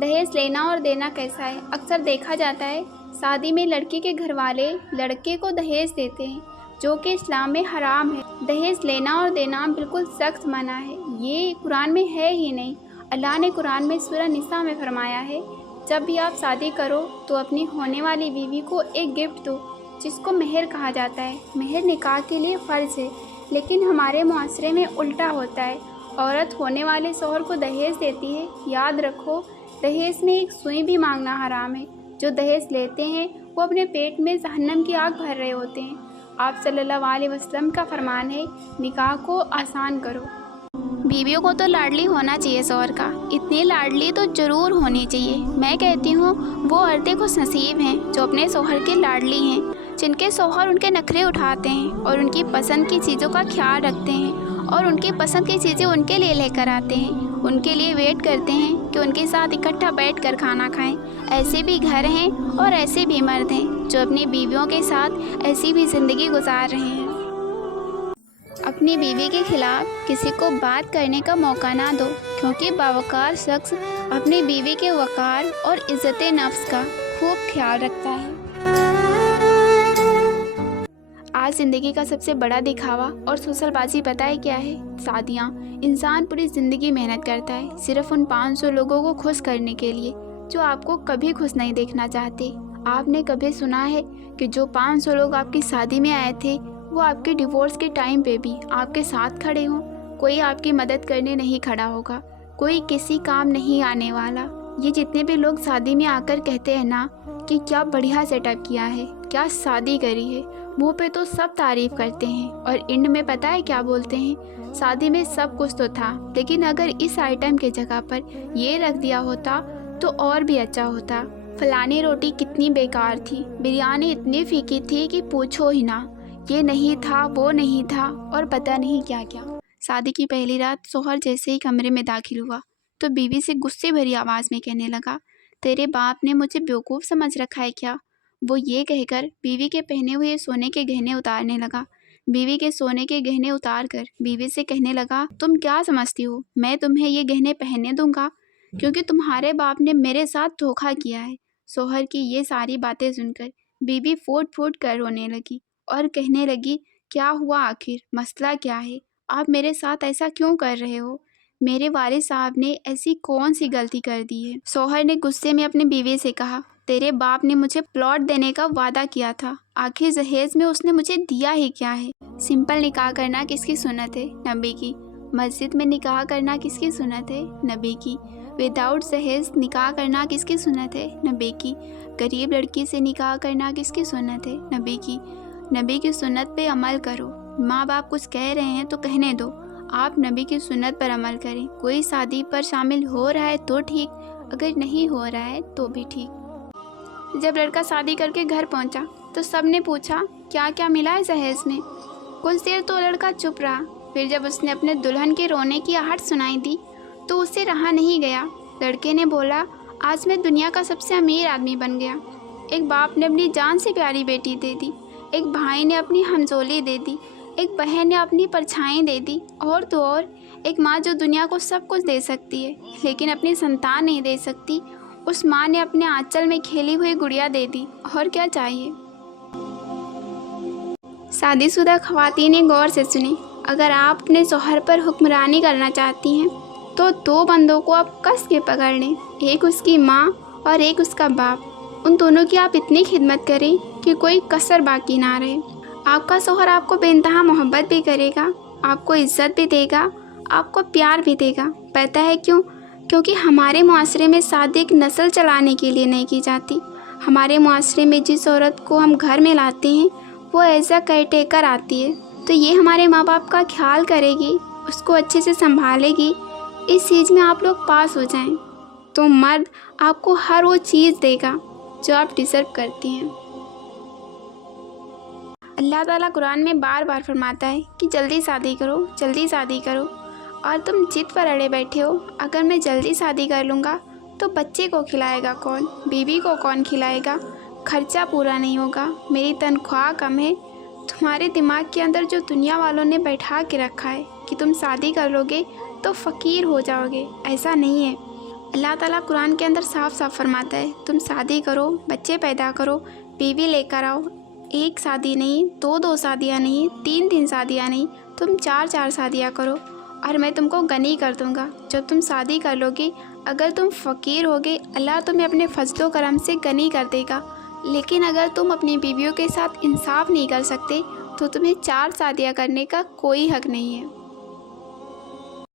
दहेज लेना और देना कैसा है? अक्सर देखा जाता है शादी में लड़की के घर वाले लड़के को दहेज देते हैं, जो कि इस्लाम में हराम है। दहेज लेना और देना बिल्कुल सख्त मना है, ये कुरान में है ही नहीं। अल्लाह ने कुरान में सूरह निसा में फरमाया है, जब भी आप शादी करो तो अपनी होने वाली बीवी को एक गिफ्ट दो, जिसको मेहर कहा जाता है। मेहर निकाह के लिए फ़र्ज़ है, लेकिन हमारे मुआशरे में उल्टा होता है। औरत होने वाले शौहर को दहेज देती है। याद रखो, दहेज में एक सुई भी मांगना हराम है। जो दहेज लेते हैं वो अपने पेट में जहन्नम की आग भर रहे होते हैं। आप सल्लल्लाहु अलैहि वसल्लम का फरमान है, निकाह को आसान करो। बीवियों को तो लाडली होना चाहिए शौहर का, इतनी लाडली तो ज़रूर होनी चाहिए। मैं कहती हूँ वो औरतें खुश नसीब हैं जो अपने शौहर के लाडली हैं, जिनके शौहर उनके नखरे उठाते हैं और उनकी पसंद की चीज़ों का ख्याल रखते हैं और उनकी पसंद की चीज़ें उनके लिए लेकर आते हैं, उनके लिए वेट करते हैं कि उनके साथ इकट्ठा बैठकर खाना खाएं। ऐसे भी घर हैं और ऐसे भी मर्द हैं जो अपनी बीवियों के साथ ऐसी भी ज़िंदगी गुजार रहे हैं। अपनी बीवी के खिलाफ किसी को बात करने का मौका ना दो, क्योंकि बावकार शख्स अपनी बीवी के वकार और इज़्ज़त नफ्स का खूब ख्याल रखता है। आज ज़िंदगी का सबसे बड़ा दिखावा और सोशलबाजी पता है क्या है? शादियाँ। इंसान पूरी ज़िंदगी मेहनत करता है सिर्फ उन 500 लोगों को खुश करने के लिए जो आपको कभी खुश नहीं देखना चाहते। आपने कभी सुना है कि जो 500 लोग आपकी शादी में आए थे वो आपके डिवोर्स के टाइम पे भी आपके साथ खड़े हों? कोई आपकी मदद करने नहीं खड़ा होगा, कोई किसी काम नहीं आने वाला। ये जितने भी लोग शादी में आकर कहते हैं ना कि क्या बढ़िया सेटअप किया है, क्या शादी करी है, मुँह पे तो सब तारीफ़ करते हैं और एंड में पता है क्या बोलते हैं? शादी में सब कुछ तो था, लेकिन अगर इस आइटम के जगह पर ये रख दिया होता तो और भी अच्छा होता। फलानी रोटी कितनी बेकार थी, बिरयानी इतनी फीकी थी कि पूछो ही ना, ये नहीं था, वो नहीं था और पता नहीं क्या क्या। शादी की पहली रात शौहर जैसे ही कमरे में दाखिल हुआ तो बीवी से गुस्से भरी आवाज़ में कहने लगा, तेरे बाप ने मुझे बेवकूफ़ समझ रखा है क्या? वो ये कहकर बीवी के पहने हुए सोने के गहने उतारने लगा। बीवी के सोने के गहने उतार कर बीवी से कहने लगा, तुम क्या समझती हो मैं तुम्हें ये गहने पहनने दूंगा? क्योंकि तुम्हारे बाप ने मेरे साथ धोखा किया है। शौहर की ये सारी बातें सुनकर बीवी फूट फूट कर रोने लगी और कहने लगी, क्या हुआ आखिर, मसला क्या है? आप मेरे साथ ऐसा क्यों कर रहे हो? मेरे वालिद साहब ने ऐसी कौन सी गलती कर दी है? शौहर ने गुस्से में अपनी बीवी से कहा, तेरे बाप ने मुझे प्लॉट देने का वादा किया था, आखिर जहेज में उसने मुझे दिया ही क्या है? सिंपल निकाह करना किसकी सुन्नत है? नबी की। मस्जिद में निकाह करना किसकी सुन्नत है? नबी की। विदाउट जहेज निकाह करना किसकी सुन्नत है? नबी की। गरीब लड़की से निकाह करना किसकी सुन्नत है? नबी की। नबी की सुन्नत पे अमल करो। माँ बाप कुछ कह रहे हैं तो कहने दो, आप नबी की सुन्नत पर अमल करें। कोई शादी पर शामिल हो रहा है तो ठीक, अगर नहीं हो रहा है तो भी ठीक। जब लड़का शादी करके घर पहुंचा तो सब ने पूछा, क्या क्या मिला है जहेज में? कुछ देर तो लड़का चुप रहा, फिर जब उसने अपने दुल्हन के रोने की आहट सुनाई दी तो उससे रहा नहीं गया। लड़के ने बोला, आज मैं दुनिया का सबसे अमीर आदमी बन गया। एक बाप ने अपनी जान से प्यारी बेटी दे दी, एक भाई ने अपनी हमजोली दे दी, एक बहन ने अपनी परछाई दे दी, और तो और एक माँ जो दुनिया को सब कुछ दे सकती है लेकिन अपनी संतान नहीं दे सकती, उस माँ ने अपने आंचल में खेली हुई गुड़िया दे दी। और क्या चाहिए? शादीशुदा ख़वातीनें गौर से सुनी, अगर आप अपने शौहर पर हुक्मरानी करना चाहती हैं तो 2 बंदों को आप कस के पकड़ लें, एक उसकी माँ और एक उसका बाप। उन दोनों की आप इतनी खिदमत करें कि कोई कसर बाकी ना रहे। आपका शौहर आपको बेइंतहा मोहब्बत भी करेगा, आपको इज़्ज़त भी देगा, आपको प्यार भी देगा। पता है क्यों? क्योंकि हमारे मुआशरे में शादी एक नस्ल चलाने के लिए नहीं की जाती। हमारे मुआशरे में जिस औरत को हम घर में लाते हैं वो एज अ केयरटेकर आती है, तो ये हमारे माँ बाप का ख्याल करेगी, उसको अच्छे से संभालेगी। इस चीज़ में आप लोग पास हो जाएं तो मर्द आपको हर वो चीज़ देगा जो आप डिज़र्व करती हैं। अल्लाह ताला कुरान में बार बार फरमाता है कि जल्दी शादी करो, जल्दी शादी करो, और तुम जिद पर अड़े बैठे हो। अगर मैं जल्दी शादी कर लूँगा तो बच्चे को खिलाएगा कौन, बीवी को कौन खिलाएगा, खर्चा पूरा नहीं होगा, मेरी तनख्वाह कम है। तुम्हारे दिमाग के अंदर जो दुनिया वालों ने बैठा के रखा है कि तुम शादी कर लोगे तो फ़कीर हो जाओगे, ऐसा नहीं है। اللہ تعالیٰ قرآن کے اندر صاف صاف فرماتا ہے تم شادی کرو، بچے پیدا کرو، بیوی لے کر آؤ، ایک شادی نہیں، دو شادیاں نہیں، تین شادیاں نہیں، تم چار شادیاں کرو اور میں تم کو غنی کر دوں گا۔ جب تم شادی کر لو گی، اگر تم فقیر ہوگے اللہ تمہیں اپنے فضل و کرم سے غنی کر دے گا، لیکن اگر تم اپنی بیویوں کے ساتھ انصاف نہیں کر سکتے تو تمہیں 4 شادیاں کرنے کا کوئی حق نہیں ہے۔